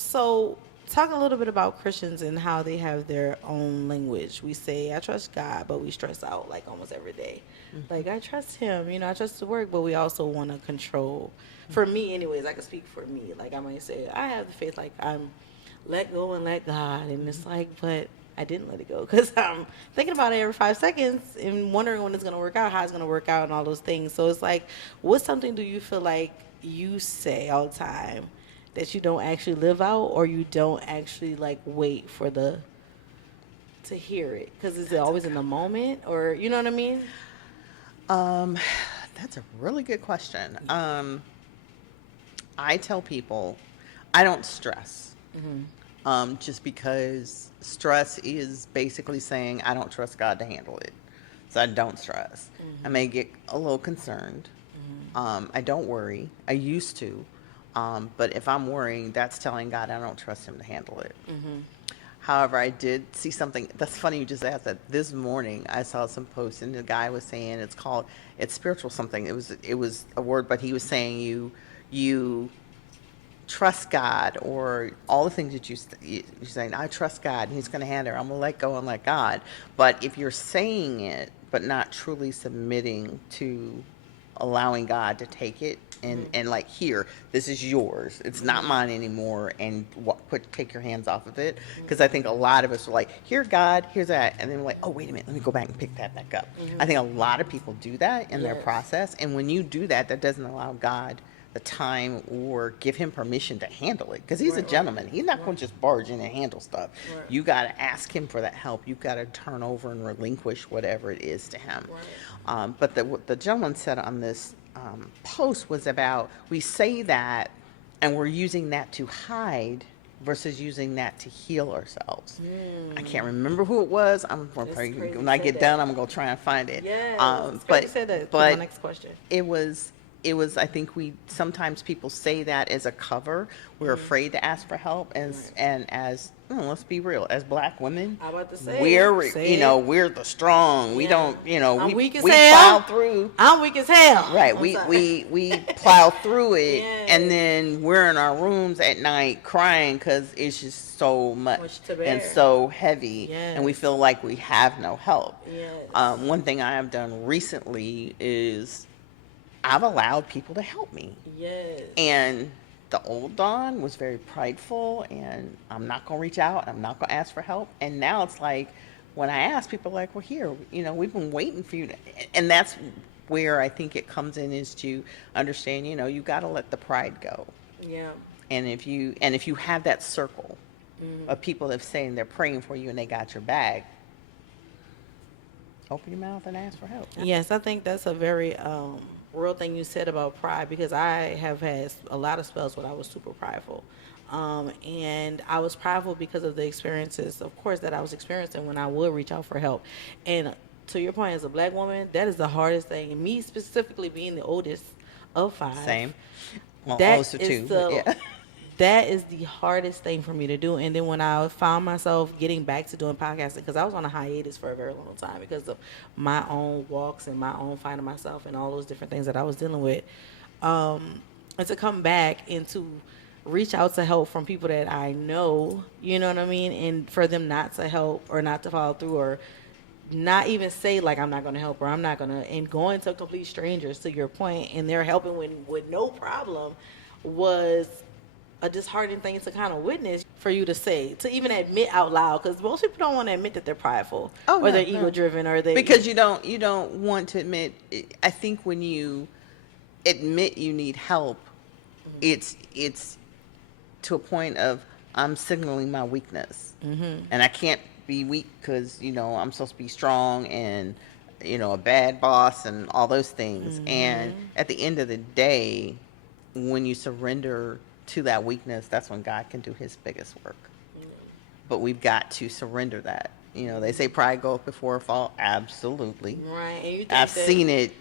So talk a little bit about Christians and how they have their own language. We say, I trust God, but we stress out like almost every day. Like, I trust him, I trust the work, but we also want to control. For me, anyways, I can speak for me. Like, I might say, I have the faith, like, I'm let go and let God. And it's like, but I didn't let it go because I'm thinking about it every 5 seconds and wondering when it's going to work out, how it's going to work out, and all those things. So it's like, what's something do you feel like you say all the time that you don't actually live out, or you don't actually like wait for to hear it? Because is it always in the moment, or you know what I mean? That's a really good question. I tell people I don't stress. Just because stress is basically saying I don't trust God to handle it. So I don't stress. I may get a little concerned. I don't worry. I used to. But if I'm worrying, that's telling God I don't trust him to handle it. However, I did see something. That's funny you just asked that. This morning, I saw some posts, and the guy was saying it's spiritual something. It was a word, but he was saying you trust God, or all the things that you're saying. I trust God, and he's going to handle it. I'm going to let go and let God. But if you're saying it, but not truly submitting to allowing God to take it and like, here, this is yours. It's not mine anymore. And take your hands off of it. Because I think a lot of us are like, here, God, here's that. And then we're like, oh, wait a minute, let me go back and pick that back up. I think a lot of people do that in their process. And when you do that, that doesn't allow God the time or give him permission to handle it, because he's a gentleman. He's not going to just barge in and handle stuff. You got to ask him for that help. You've got to turn over and relinquish whatever it is to him. But what the gentleman said on this post was about, we say that and we're using that to hide versus using that to heal ourselves. I can't remember who it was. When I get done, I'm going to try and find it. But you said that. My next question. It was, I think sometimes people say that as a cover. We're afraid to ask for help. Let's be real, as black women, I'm about to say, we're the strong. We don't, I'm weak as we hell. plow through. I'm weak as hell. Right. We plow through it, and then we're in our rooms at night crying because it's just so much to bear and so heavy, and we feel like we have no help. One thing I have done recently is I've allowed people to help me. And the old Dawn was very prideful, and I'm not going to reach out. I'm not going to ask for help. And now it's like, when I ask, people are like, well, here, we've been waiting for you to, and that's where I think it comes in, is to understand, you got to let the pride go. And if you have that circle of people that are saying they're praying for you and they got your back, open your mouth and ask for help. Yes, I think that's a very real thing you said about pride, because I have had a lot of spells when I was super prideful. And I was prideful because of the experiences, of course, that I was experiencing when I would reach out for help. And to your point, as a black woman, that is the hardest thing. And me specifically being the oldest of 5. Same. Well, that also is 2. That is the hardest thing for me to do. And then when I found myself getting back to doing podcasting, because I was on a hiatus for a very long time because of my own walks and my own finding myself and all those different things that I was dealing with, and to come back and to reach out to help from people that I know, you know what I mean, and for them not to help or not to follow through, or not even say like I'm not going to help, or I'm not going to, and going to complete strangers, to your point, and they're helping with no problem, was a disheartening thing to kind of witness, for you to say, to even admit out loud, because most people don't want to admit that they're prideful or they're ego driven, or they, because you don't want to admit. I think when you admit you need help, it's to a point of, I'm signaling my weakness, and I can't be weak because I'm supposed to be strong and a bad boss and all those things. And at the end of the day, when you surrender to that weakness, that's when God can do his biggest work. But we've got to surrender that. They say pride goes before a fall. Absolutely. Right. And you think I've seen it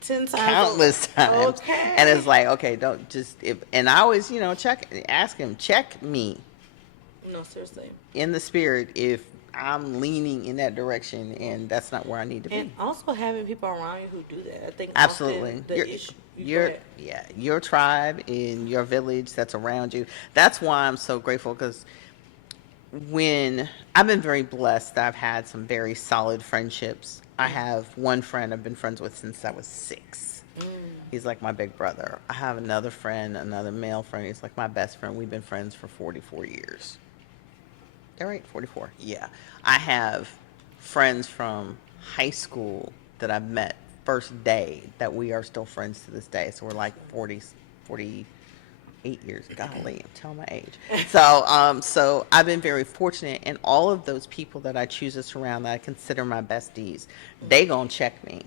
10 times, countless times. Okay. And it's like, okay, don't just, and I always, ask him, check me. No, seriously. In the spirit, if I'm leaning in that direction, and that's not where I need to And be. also having people around you who do that. I think often Absolutely. the issue. You go Your ahead. yeah, your tribe in your village that's around you. That's why I'm so grateful, because when I've been very blessed that I've had some very solid friendships. I have one friend I've been friends with since I was 6. Mm. He's like my big brother. I have another friend, another male friend. He's like my best friend. We've been friends for 44 years. They're right, 44. Yeah. I have friends from high school that I met first day that we are still friends to this day. So we're like 48 years. Golly, I'm telling my age. So I've been very fortunate, and all of those people that I choose to surround that I consider my besties, they gonna check me,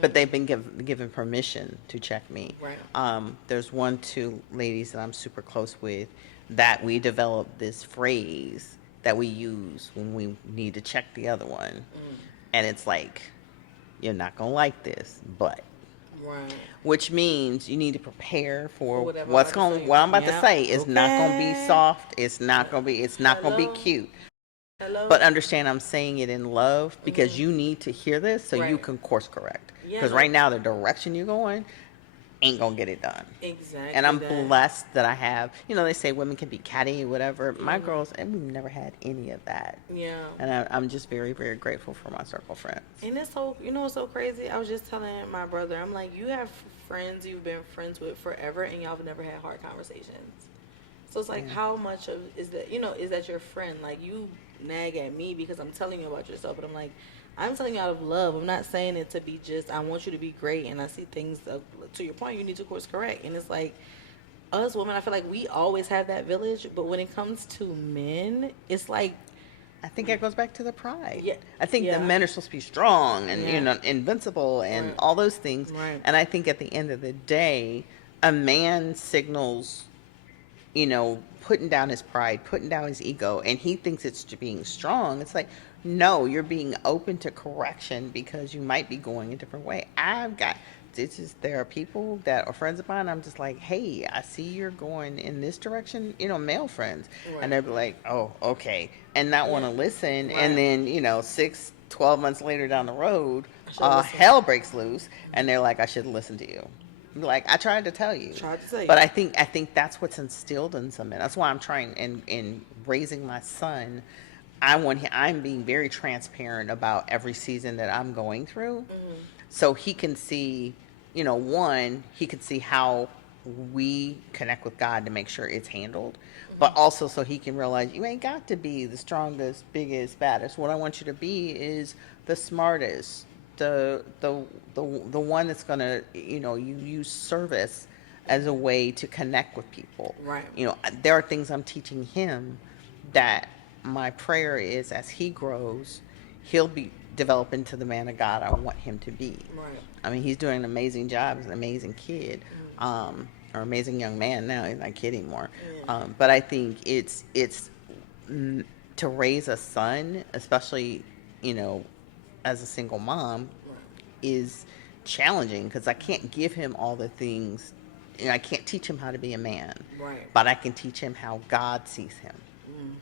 but they've been given permission to check me. Right. There's 2 ladies that I'm super close with that we developed this phrase that we use when we need to check the other one, and it's like, you're not gonna like this, but Right. which means you need to prepare For for whatever I'm what's about to going say. what I'm about to Yep. say is not going to be Okay. soft. It's not going to be Hello. cute. Hello. But understand I'm saying it in love, because you need to hear this so you Right. can course correct. Yeah. Because right now the direction you're going ain't going to get it done. Exactly. And I'm that. blessed that I have, they say women can be catty or whatever. My girls, and we've never had any of that. Yeah. And I'm just very, very grateful for my circle of friends. And it's so, what's so crazy? I was just telling my brother, I'm like, you have friends you've been friends with forever, and y'all have never had hard conversations. So it's like, how much of is that, is that your friend? Like, you nag at me because I'm telling you about yourself, but I'm like, I'm telling you out of love. I'm not saying it to be just, I want you to be great, and I see things, to your point, you need to course correct. And it's like, us women, I feel like we always have that village, but when it comes to men, it's like, I think that goes back to the pride. yeah, I think the yeah, men are supposed to be strong and yeah, invincible and right, all those things. right, And I think at the end of the day, a man signals, putting down his pride, putting down his ego, and he thinks it's being strong. It's like, no, you're being open to correction because you might be going a different way. There are people that are friends of mine. I'm just like, hey, I see you're going in this direction, male friends. And right, they'll be like, oh, okay. And not want yeah, to listen. And right. then, 6, 12 months later down the road, I should listen. hell breaks loose. And they're like, I should listen to you. Like, I tried to tell you. Tried to tell But you. I think that's what's instilled in some men. That's why I'm trying in raising my son. I'm being very transparent about every season that I'm going through, so he can see, one, he can see how we connect with God to make sure it's handled, but also so he can realize you ain't got to be the strongest, biggest, baddest. What I want you to be is the smartest, the one that's gonna, you use service as a way to connect with people. Right. There are things I'm teaching him that my prayer is as he grows, he'll be develop into the man of God I want him to be. Right. I mean, he's doing an amazing job. He's an amazing kid, or amazing young man now. He's not a kid anymore. Yeah. But I think it's to raise a son, especially as a single mom, is challenging because I can't give him all the things. I can't teach him how to be a man, Right. but I can teach him how God sees him,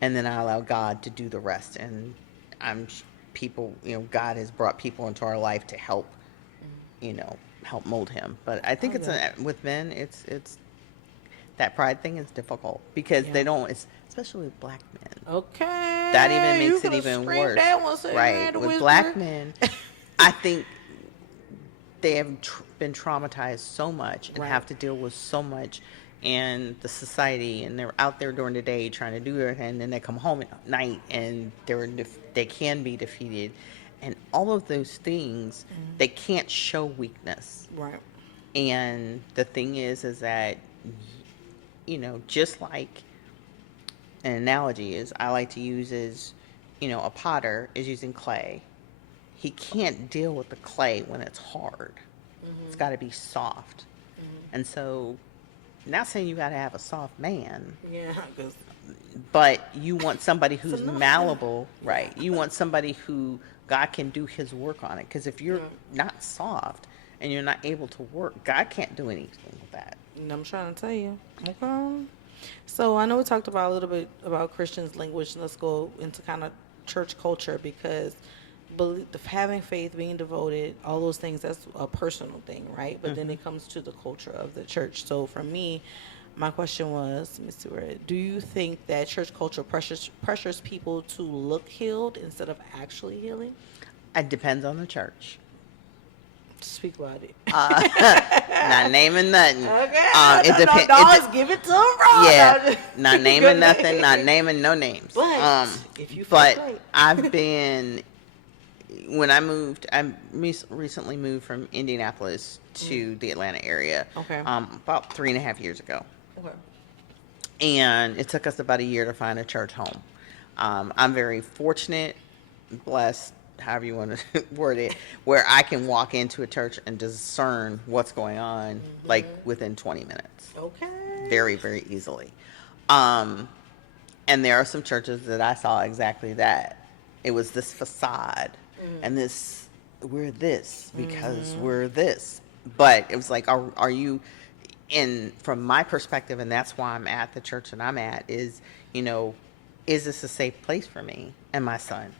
and then I allow God to do the rest. And people, God has brought people into our life to help, help mold him. But I think with men, it's that pride thing is difficult because they don't. It's especially with black men. Okay. That even You makes it gonna even scream worse. that one so you had Right. to With whisper? black men, I think they have been traumatized so much and Right. have to deal with so much and the society, and they're out there during the day trying to do everything, and then they come home at night and they can be defeated, and all of those things, they can't show weakness. Right. And the thing is that just like an analogy is I like to use is, a potter is using clay. He can't deal with the clay when it's hard. It's got to be soft. And so, not saying you got to have a soft man, Yeah. Cause but you want somebody who's enough, malleable, right? You want somebody who God can do his work on it. Because if you're not soft and you're not able to work, God can't do anything with that. I'm trying to tell you. Okay. So I know we talked about a little bit about Christians' language. Let's go into kind of church culture because having faith, being devoted, all those things, that's a personal thing, right? But then it comes to the culture of the church. So for me, my question was, let me see where, do you think that church culture pressures people to look healed instead of actually healing? It depends on the church. Speak about it. Not naming nothing. Okay, It no, depends. no, give it to them raw. Yeah, No, not naming nothing. Not naming no names. But if you feel But great. I've been when I moved. Recently moved from Indianapolis to the Atlanta area. Okay. About 3.5 years ago, Okay. and it took us about a year to find a church home. I'm very fortunate, blessed, however you want to word it, where I can walk into a church and discern what's going on like within 20 minutes. Okay. Very, very easily. Um, and there are some churches that I saw exactly that. It was this facade and this, we're this because we're this. But it was like, are you, and from my perspective, and that's why I'm at the church that I'm at, is, is this a safe place for me and my son?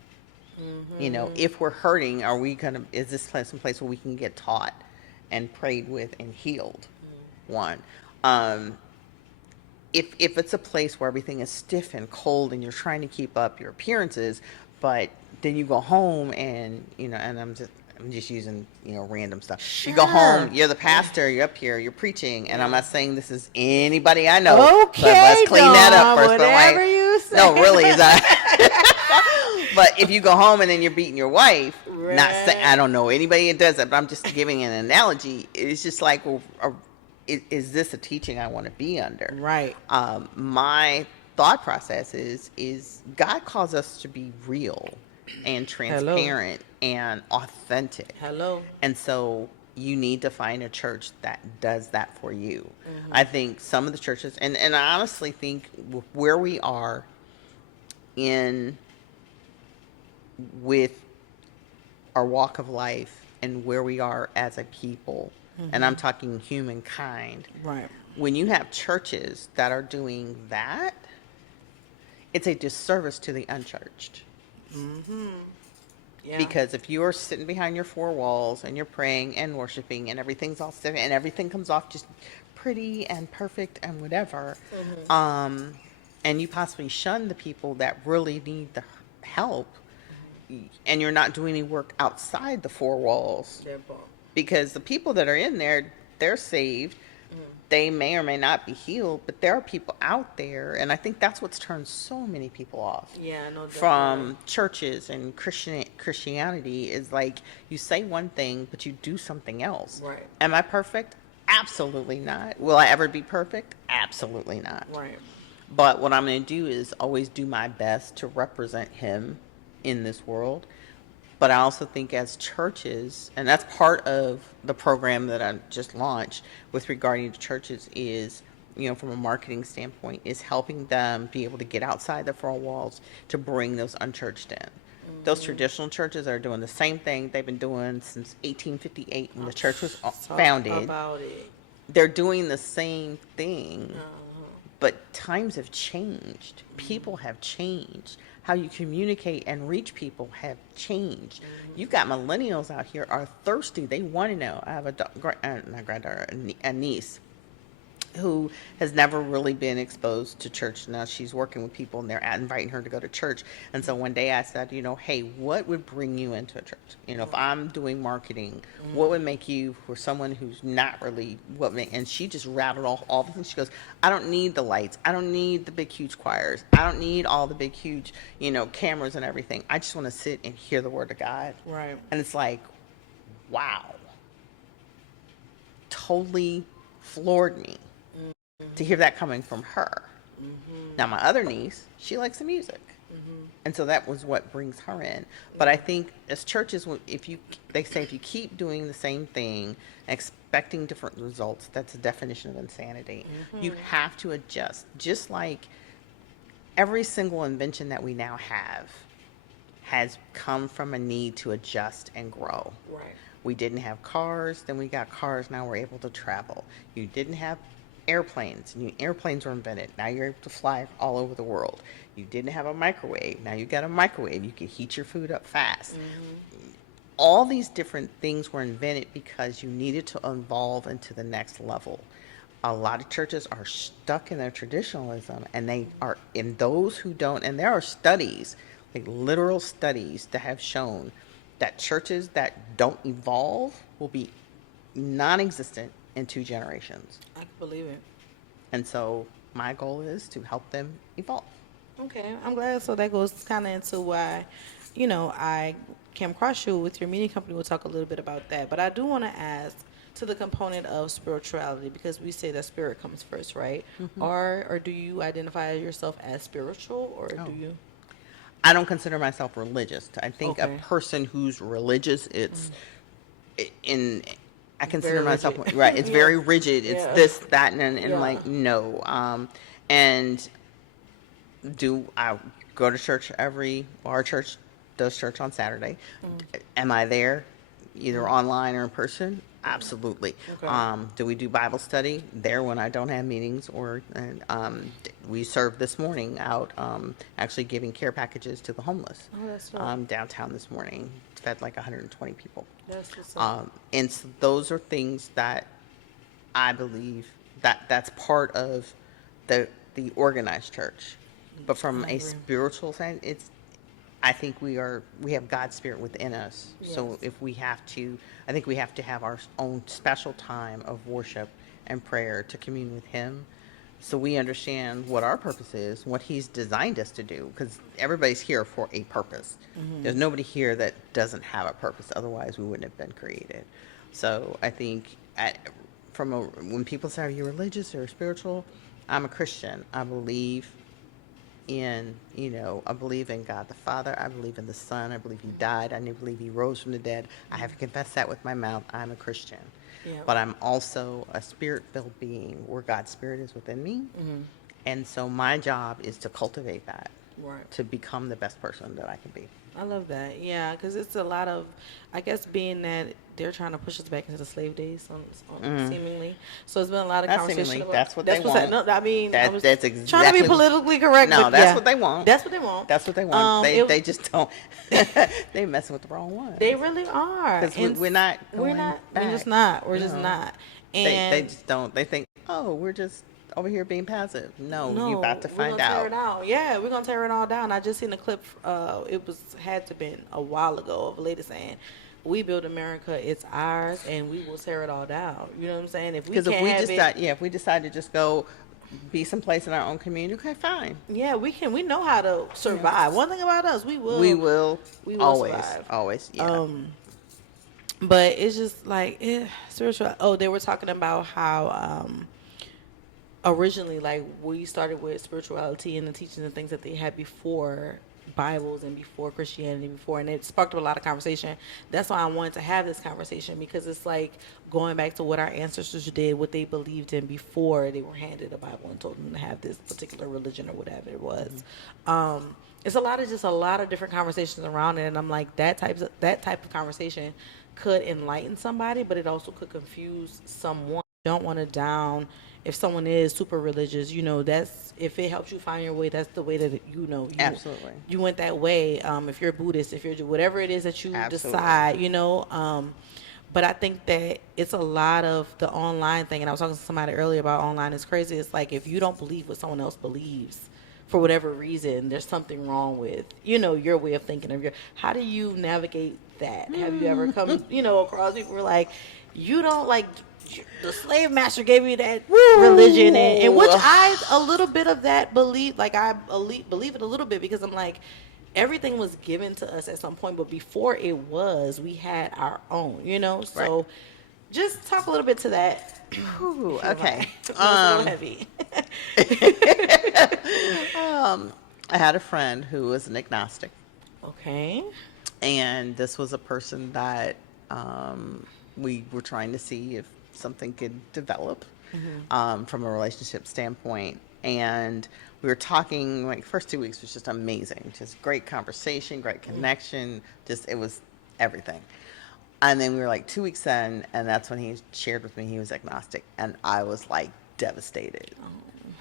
If we're hurting, are we gonna? Is this place some place where we can get taught and prayed with and healed? One, if it's a place where everything is stiff and cold and you're trying to keep up your appearances, but then you go home and and I'm just using random stuff. Sure. You go home, you're the pastor, you're up here, you're preaching, and I'm not saying this is anybody I know. Okay, but let's clean that up first. Whatever you say. No, really, is that? But if you go home and then you're beating your wife, not saying I don't know anybody that does that, but I'm just giving an analogy. It's just like, well, is this a teaching I want to be under? Right. My thought process is God calls us to be real and transparent and authentic. Hello. And so you need to find a church that does that for you. I think some of the churches, and I honestly think where we are with our walk of life and where we are as a people, and I'm talking humankind. Right. When you have churches that are doing that, it's a disservice to the unchurched. Yeah. Because if you're sitting behind your four walls and you're praying and worshiping and everything's all stiff and everything comes off just pretty and perfect and whatever, and you possibly shun the people that really need the help, and you're not doing any work outside the four walls, because the people that are in there, they're saved. They may or may not be healed, but there are people out there, and I think that's what's turned so many people off. Yeah, no. From churches and Christianity is like you say one thing, but you do something else. Right. Am I perfect? Absolutely not. Will I ever be perfect? Absolutely not. Right. But what I'm going to do is always do my best to represent Him in this world. But I also think as churches, and that's part of the program that I just launched with regarding to churches is, from a marketing standpoint, is helping them be able to get outside the four walls to bring those unchurched in. Those traditional churches are doing the same thing they've been doing since 1858 when the church was founded. About it. They're doing the same thing, but times have changed. People have changed. How you communicate and reach people have changed. You've got millennials out here are thirsty. They want to know. I have a niece who has never really been exposed to church. Now she's working with people and they're inviting her to go to church. And so one day I said, hey, what would bring you into a church? If I'm doing marketing, what would make you, for someone who's not really, and she just rattled off all the things. She goes, I don't need the lights. I don't need the big, huge choirs. I don't need all the big, huge, cameras and everything. I just want to sit and hear the word of God. Right. And it's like, wow. Totally floored me to hear that coming from her. Now my other niece, she likes the music, and so that was what brings her in. But I think as churches, they say if you keep doing the same thing, expecting different results, that's a definition of insanity. You have to adjust. Just like every single invention that we now have has come from a need to adjust and grow. Right. We didn't have cars, then we got cars, now we're able to travel. You didn't have airplanes. Airplanes were invented. Now you're able to fly all over the world. You didn't have a microwave. Now you got a microwave. You can heat your food up fast. All these different things were invented because you needed to evolve into the next level. A lot of churches are stuck in their traditionalism, and they are in those who don't. And there are studies, like literal studies, that have shown that churches that don't evolve will be non-existent in 2 generations. I can believe it. And so my goal is to help them evolve. Okay, I'm glad. So that goes kind of into why, I came across you with your media company. We'll talk a little bit about that. But I do want to ask to the component of spirituality, because we say that spirit comes first, right? Or do you identify yourself as spiritual, or do you? I don't consider myself religious. I think a Okay. person who's religious, it's in. I consider Very myself rigid. right. It's Yeah. very rigid. It's Yeah. this, that, and Yeah. like no. And do I go to church our church does church on Saturday. Am I there either online or in person? Absolutely. Okay. Do we do Bible study there when I don't have meetings, or we served this morning out actually giving care packages to the homeless Oh, that's dope. downtown this morning. Fed like 120 people. That's what's up. And so those are things that I believe that's part of the organized church. But from I a agree. spiritual sense, I think we have God's spirit within us. So Yes. if I think we have to have our own special time of worship and prayer to commune with Him, so we understand what our purpose is, what He's designed us to do, because everybody's here for a purpose. There's nobody here that doesn't have a purpose. Otherwise, we wouldn't have been created. So I think when people say, "Are you religious or spiritual?" I'm a Christian. I believe I believe in God the Father. I believe in the Son. I believe He died. I believe He rose from the dead. I have confessed that with my mouth. I'm a Christian. Yeah. But I'm also a spirit-filled being where God's Spirit is within me. And so my job is to cultivate that, Right. to become the best person that I can be. I love that. Yeah, because it's a lot of, I guess, being that they're trying to push us back into the slave days, seemingly. So it's been a lot of Not conversation. seemingly. About, That's what they what's that- want. No, I mean, I That- was that's trying to exactly- be politically correct. No, but that's yeah, what they want. That's what they want. That's what they want. They it- just don't. They messing with the wrong one. They really are. 'Cause And we're not We're going not. We're just back. not. We're just No. not. They And just don't. They think, oh, we're just over here being passive. No, no, you about to we're find gonna tear it out. out. Yeah, we're gonna tear it all down. I just seen a clip. Had to been a while ago of a lady saying, "We build America. It's ours, and we will tear it all down." You know what I'm saying? If we Because can't have it, if we decide to just go be someplace in our own community, okay, fine. yeah, we can. We know how to survive. One thing about us, we will. We will, We will always, survive. always, yeah. But it's just like spiritual. Oh, they were talking about how originally, like, we started with spirituality and the teachings and things that they had before Bibles and before Christianity and it sparked up a lot of conversation. That's why I wanted to have this conversation, because it's like going back to what our ancestors did, what they believed in before they were handed a Bible and told them to have this particular religion or whatever it was. It's a lot of different conversations around it, and I'm like, that type of conversation could enlighten somebody, but it also could confuse someone. You don't want to down. If someone is super religious, that's, if it helps you find your way, that's the way that Absolutely. you went that way. If you're Buddhist, if you're whatever it is that you Absolutely. decide, but I think that it's a lot of the online thing, and I was talking to somebody earlier about online. It's crazy. It's like, if you don't believe what someone else believes, for whatever reason, there's something wrong with your way of thinking how do you navigate that? Have you ever come across people who are like, you don't like, the slave master gave you that religion, and which I a little bit of that believe, like I believe it a little bit, because I'm like, everything was given to us at some point, but before it was, we had our own, so Right. just talk a little bit to that. Ooh, okay. It's a little heavy. I had a friend who was an agnostic, Okay. and this was a person that we were trying to see if something could develop from a relationship standpoint. And we were talking, like, first 2 weeks was just amazing, just great conversation, great connection, just it was everything. And then we were like 2 weeks in, and that's when he shared with me he was agnostic, and I was like devastated.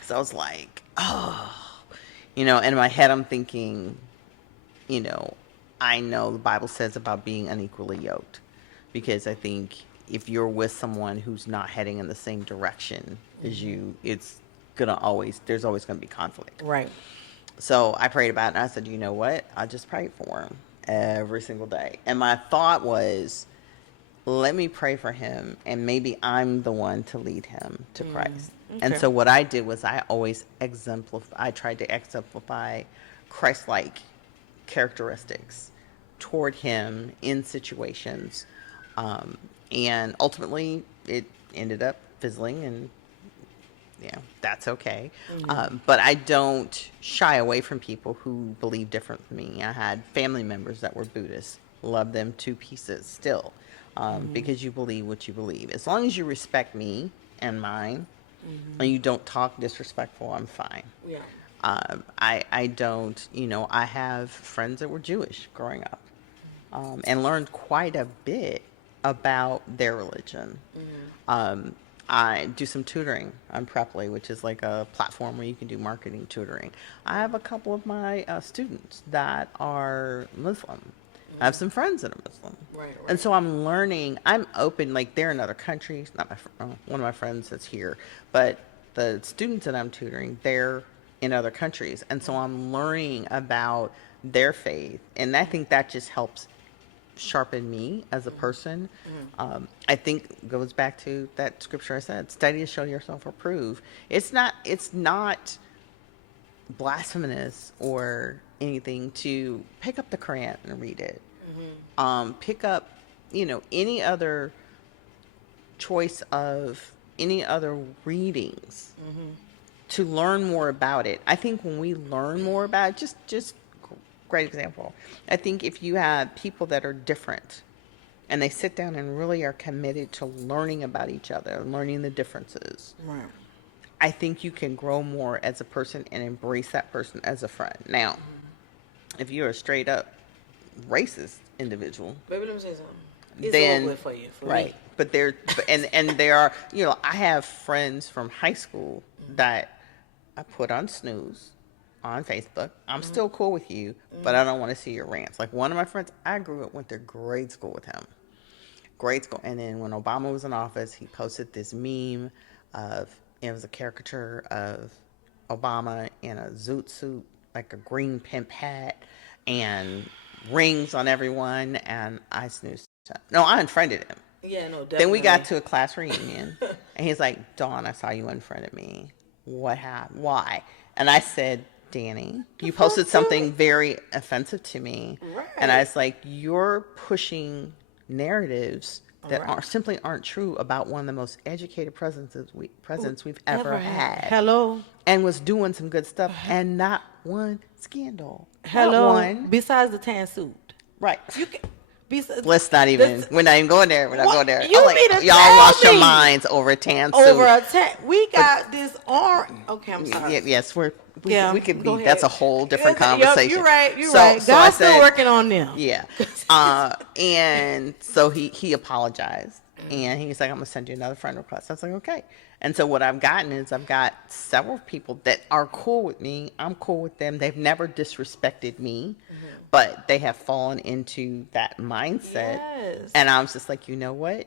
So I was like, oh, in my head I'm thinking, you know, I know the Bible says about being unequally yoked, because I think if you're with someone who's not heading in the same direction as you, there's always gonna be conflict. Right. So I prayed about it, and I said, you know what? I just prayed for him every single day. And my thought was, let me pray for him, and maybe I'm the one to lead him to Christ. Okay. And so what I did was I tried to exemplify Christ-like characteristics toward him in situations. And ultimately, it ended up fizzling, and that's okay. But I don't shy away from people who believe different from me. I had family members that were Buddhists. Love them to pieces still, because you believe what you believe. As long as you respect me and mine, and you don't talk disrespectful, I'm fine. Yeah. I don't, I have friends that were Jewish growing up, and learned quite a bit about their religion. I do some tutoring on Preply, which is like a platform where you can do marketing tutoring. I have a couple of my students that are Muslim. I have some friends that are Muslim. Right. And so I'm learning, I'm open, like they're in other countries, not one of my friends that's here, but the students that I'm tutoring, they're in other countries. And so I'm learning about their faith. And I think that just helps sharpen me as a person. I think goes back to that scripture I said, study to show yourself approved. It's not blasphemous or anything to pick up the Quran and read it. Pick up, any other choice of any other readings to learn more about it. I think when we learn more about it, just great example. I think if you have people that are different and they sit down and really are committed to learning about each other, learning the differences, Right. I think you can grow more as a person and embrace that person as a friend. Now, if you're a straight up racist individual, Baby, let me say something. It's then over for you. right. Me. But there are, I have friends from high school that I put on snooze on Facebook. I'm still cool with you, but I don't want to see your rants. Like one of my friends, I went to grade school with him. Grade school. And then when Obama was in office, he posted this meme of, it was a caricature of Obama in a zoot suit, like a green pimp hat, and rings on everyone. And I snoozed him. No, I unfriended him. Yeah, no, definitely. Then we got to a class reunion, and he's like, Dawn, I saw you unfriended me. What happened? Why? And I said, Danny, you posted something very offensive to me. Right. And I was like, you're pushing narratives that simply aren't true about one of the most educated presidents we've ever had. Hello. And was doing some good stuff, and not one scandal. Hello. Not one. Besides the tan suit. Right. You can. Let's not even. We're not even going there. We're not going there. You like, mean to y'all tell lost your me minds over a tan suit. over a tan? We got this orange. Okay, I'm sorry. Yes, we could go be. ahead. That's a whole different Yep, conversation. You're right. You're so, right. So God's I said, still working on them. Yeah. And so he apologized, and he's like, I'm gonna send you another friend request. I was like, okay. And so what I've gotten is I've got several people that are cool with me. I'm cool with them. They've never disrespected me, but they have fallen into that mindset. Yes. And I was just like, you know what?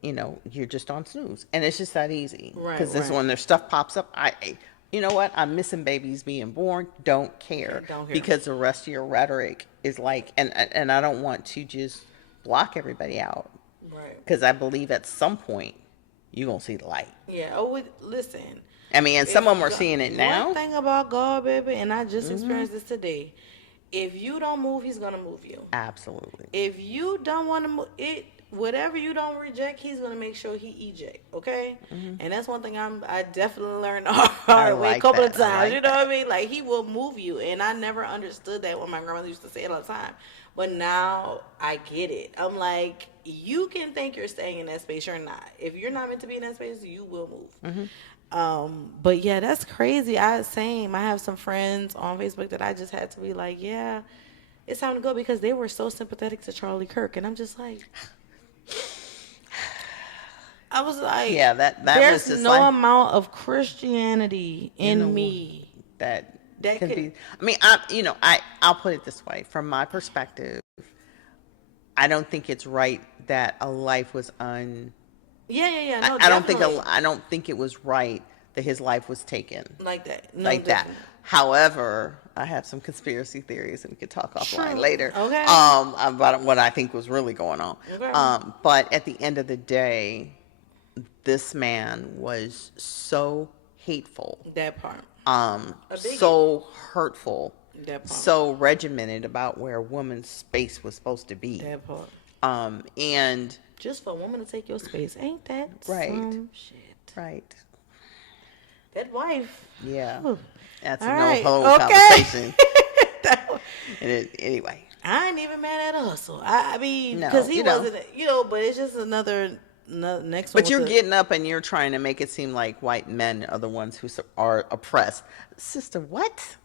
You're just on snooze. And it's just that easy. Right. Because when their stuff pops up, you know what? I'm missing babies being born. Don't care. Don't care. Because the rest of your rhetoric is like, and I don't want to just block everybody out. Right. Because I believe at some point, you're going to see the light. Yeah. Oh, listen. I mean, and some of them are seeing it now. One thing about God, baby, and I just experienced this today. If you don't move, he's going to move you. Absolutely. If you don't want to move, whatever you don't reject, he's going to make sure he eject, okay? And that's one thing I definitely learned the hard way a couple of times. You know what I mean? Like, he will move you. And I never understood that when my grandmother used to say it all the time. But now I get it. I'm like, you can think you're staying in that space. You're not. If you're not meant to be in that space, you will move. But yeah, that's crazy. I have some friends on Facebook that I just had to be like, yeah, it's time to go, because they were so sympathetic to Charlie Kirk. And I'm just like, I was like, Yeah, that there's was just no like amount of Christianity in the in me that that can could. be. I mean, I'll put it this way. From my perspective, I don't think it's right that a life was un. Yeah, yeah, yeah. I, No, I don't think definitely I don't think it was right that his life was taken like that. No, like that. definitely. However, I have some conspiracy theories, and we could talk offline True. later. Okay. About what I think was really going on. Okay. But at the end of the day, this man was so hateful, That part. A biggie. so hurtful, That part. so regimented about where a woman's space was supposed to be. That part. And Just for a woman to take your space, ain't that Right. some shit? right, That wife. yeah, Whew. that's All a right. whole Okay. conversation. That- Anyway, I ain't even mad at Hustle. I mean, No, because he you know. wasn't, but it's just another next one. but you're getting up and you're trying to make it seem like white men are the ones who are oppressed, sister. What?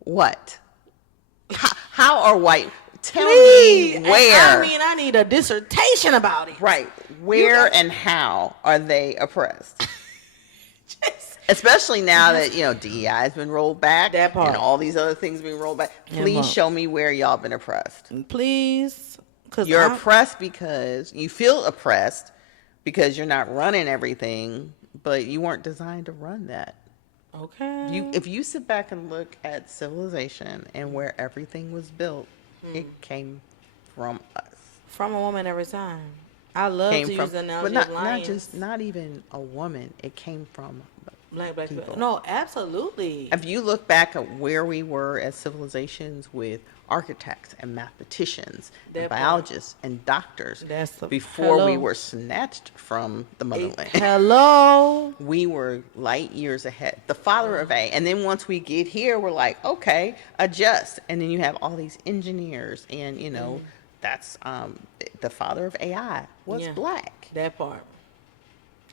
What? How are white? Tell Please. me where. I mean, I need a dissertation about it. Right. Where got- and how are they oppressed? Just- Especially now that, DEI has been rolled back That part. and all these other things been rolled back. Please part. show me where y'all been oppressed. Please. Because You're oppressed because you feel oppressed because you're not running everything, but you weren't designed to run that. Okay. If you sit back and look at civilization and where everything was built, it came from us. From a woman every time. I love to use the analogy but of lions. not even a woman. It came from Black people. people. No, absolutely. If you look back at where we were as civilizations with architects and mathematicians and That part. biologists and doctors, That's the- before we hello. were snatched from the motherland, Hello. we were light years ahead. The father of A. And then once we get here, we're like, okay, adjust. And then you have all these engineers and, that's the father of AI was Yeah. black. That part.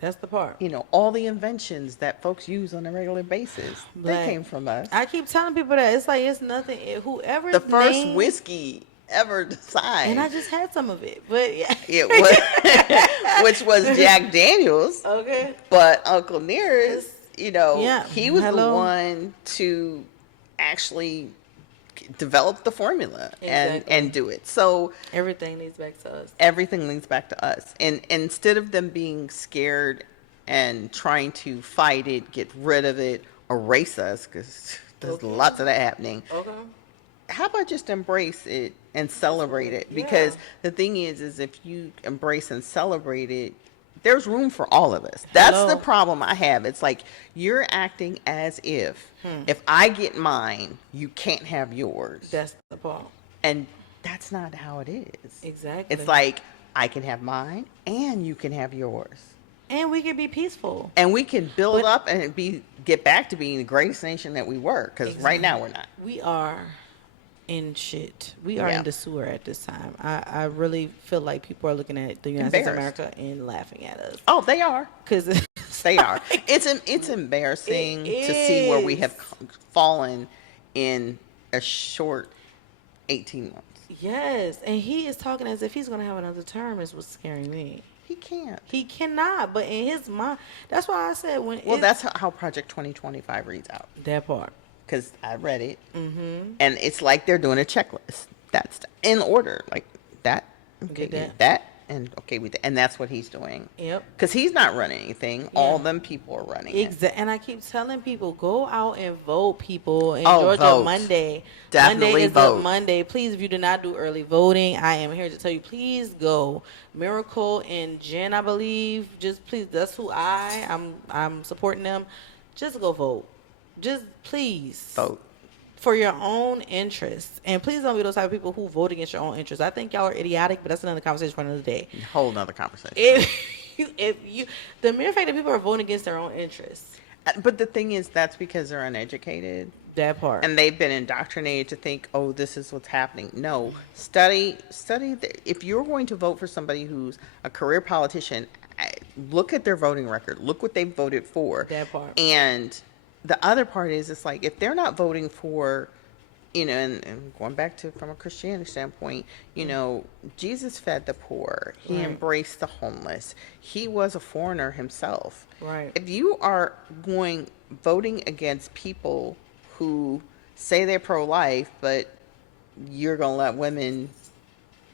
That's the part. All the inventions that folks use on a regular basis, Black. they came from us. I keep telling people that it's like it's nothing. Whoever The first whiskey ever designed, and I just had some of it, but yeah. it was, which was Jack Daniels. Okay. But Uncle Nearest, Yeah. he was the Hello. one to actually develop the formula Exactly. and do it. So Everything leads back to us. everything leads back to us. And instead of them being scared and trying to fight it, get rid of it, erase us, because there's Okay. lots of that happening. Okay. How about just embrace it and celebrate it? Because the thing is if you embrace and celebrate it, there's room for all of us. That's Hello. the problem I have. It's like you're acting as if I get mine, you can't have yours. That's the part. And that's not how it is. Exactly. It's like I can have mine and you can have yours. And we can be peaceful. And we can build But- up and get back to being the greatest nation that we were. Because right now we're not. We are in shit. We are Yeah. in the sewer at this time. I really feel like people are looking at the United States of Embarrassed. America and laughing at us. Oh, they are. Because They are. It's embarrassing It to see where we is. have fallen in a short 18 months. Yes, and he is talking as if he's going to have another term is what's scaring me. He can't. He cannot, but in his mind, that's why I said when Well, it's- that's how Project 2025 reads out. that part. Because I read it. Mm-hmm. And it's like they're doing a checklist. That's in order. Like that. Okay, Did that. that. And okay, with that. And that's what he's doing. Yep. Because he's not running anything. All them people are running it. And I keep telling people, go out and vote, people. In Oh, Georgia, vote. Monday. Definitely Monday is vote. a Monday. Please, if you do not do early voting, I am here to tell you, please go. Miracle and Jen, I believe. Just please, that's who I'm supporting them. Just go vote. Just please. Vote. For your own interests. And please don't be those type of people who vote against your own interests. I think y'all are idiotic, but that's another conversation for another day. Whole nother conversation. If you, the mere fact that people are voting against their own interests, But the thing is, that's because they're uneducated. that part. And they've been indoctrinated to think, oh, this is what's happening. No, study. If you're going to vote for somebody who's a career politician, look at their voting record. Look what they voted for. That part. And the other part is, it's like, if they're not voting for and going back to from a Christianity standpoint, Jesus fed the poor. He Right. embraced the homeless. He was a foreigner himself. Right. If you are voting against people who say they're pro-life, but you're going to let women,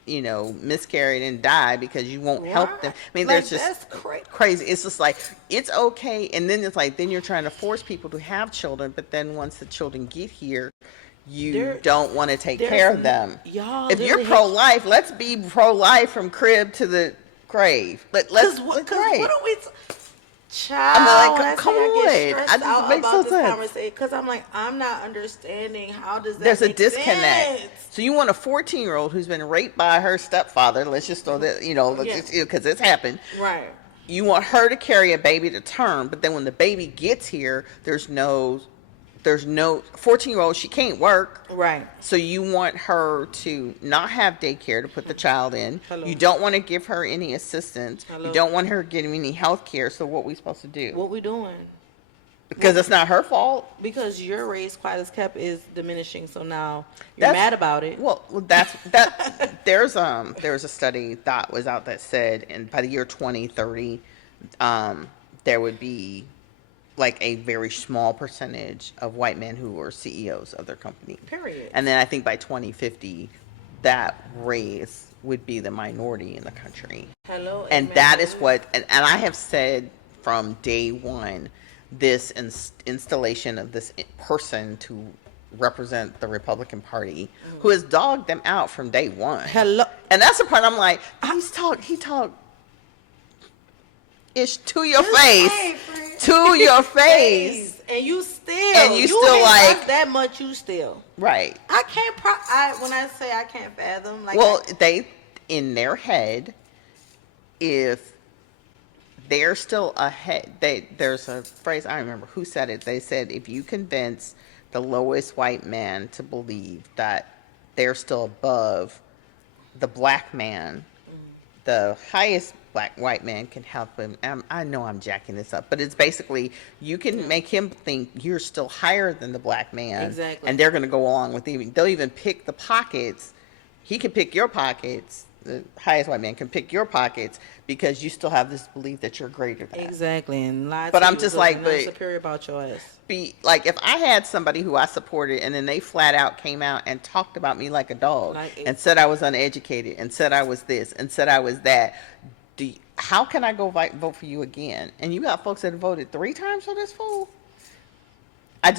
miscarry and die because you won't help them. I mean, Like, there's just that's crazy. crazy. It's just like, it's okay. And then it's like, then you're trying to force people to have children. But then once the children get here, you don't want to take care of them. Y'all, if you're pro-life, let's be pro-life from crib to the grave. Let's what right. are we? Child, I'm like, when come I on. get stressed I just out makes about no this sense. conversation, because I'm like, I'm not understanding how does that There's a make disconnect. sense? So you want a 14-year-old who's been raped by her stepfather. Let's just throw that, because it's happened. Right. You want her to carry a baby to term, but then when the baby gets here, there's no 14-year-old, she can't work. Right. So you want her to not have daycare to put the child in. Hello. You don't want to give her any assistance. Hello. You don't want her getting any health care. So what we supposed to do? What we doing? Because it's not her fault. Because your race quiet as kept is diminishing, so now you're mad about it. Well, that there's a study that was out that said, and by the year 2030, there would be like a very small percentage of white men who were CEOs of their company. Period. And then I think by 2050, that race would be the minority in the country. Hello. And amen. that is what, and I have said from day one, this installation of this person to represent the Republican Party, who has dogged them out from day one. Hello. And that's the part I'm like, he talked ish to your face. To your face. And you still hate like us that much. You still right. I can't. When I say I can't fathom, like, well, they in their head, if they're still ahead, there's a phrase, I don't remember who said it. They said, if you convince the lowest white man to believe that they're still above the black man, the highest white man can help him. I know I'm jacking this up, but it's basically, you can make him think you're still higher than the black man. Exactly. And they're going to go along with it. They'll even pick the pockets. He can pick your pockets. The highest white man can pick your pockets because you still have this belief that you're greater than. Exactly. And lie but to I'm you just so like, you're but not superior about your ass. be like, if I had somebody who I supported and then they flat out came out and talked about me like a dog, and said I was uneducated and said I was this and said I was that, how can I go vote for you again? And you got folks that voted 3 times for this fool. I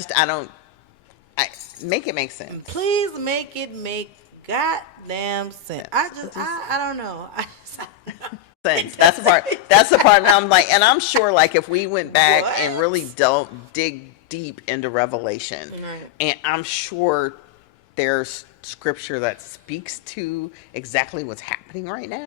make it make sense. Please make it make goddamn sense. I don't know. Sense. That's the part. That's the part. And I'm like, and I'm sure, like, if we went back and really dig deep into Revelation, right. And I'm sure there's scripture that speaks to exactly what's happening right now.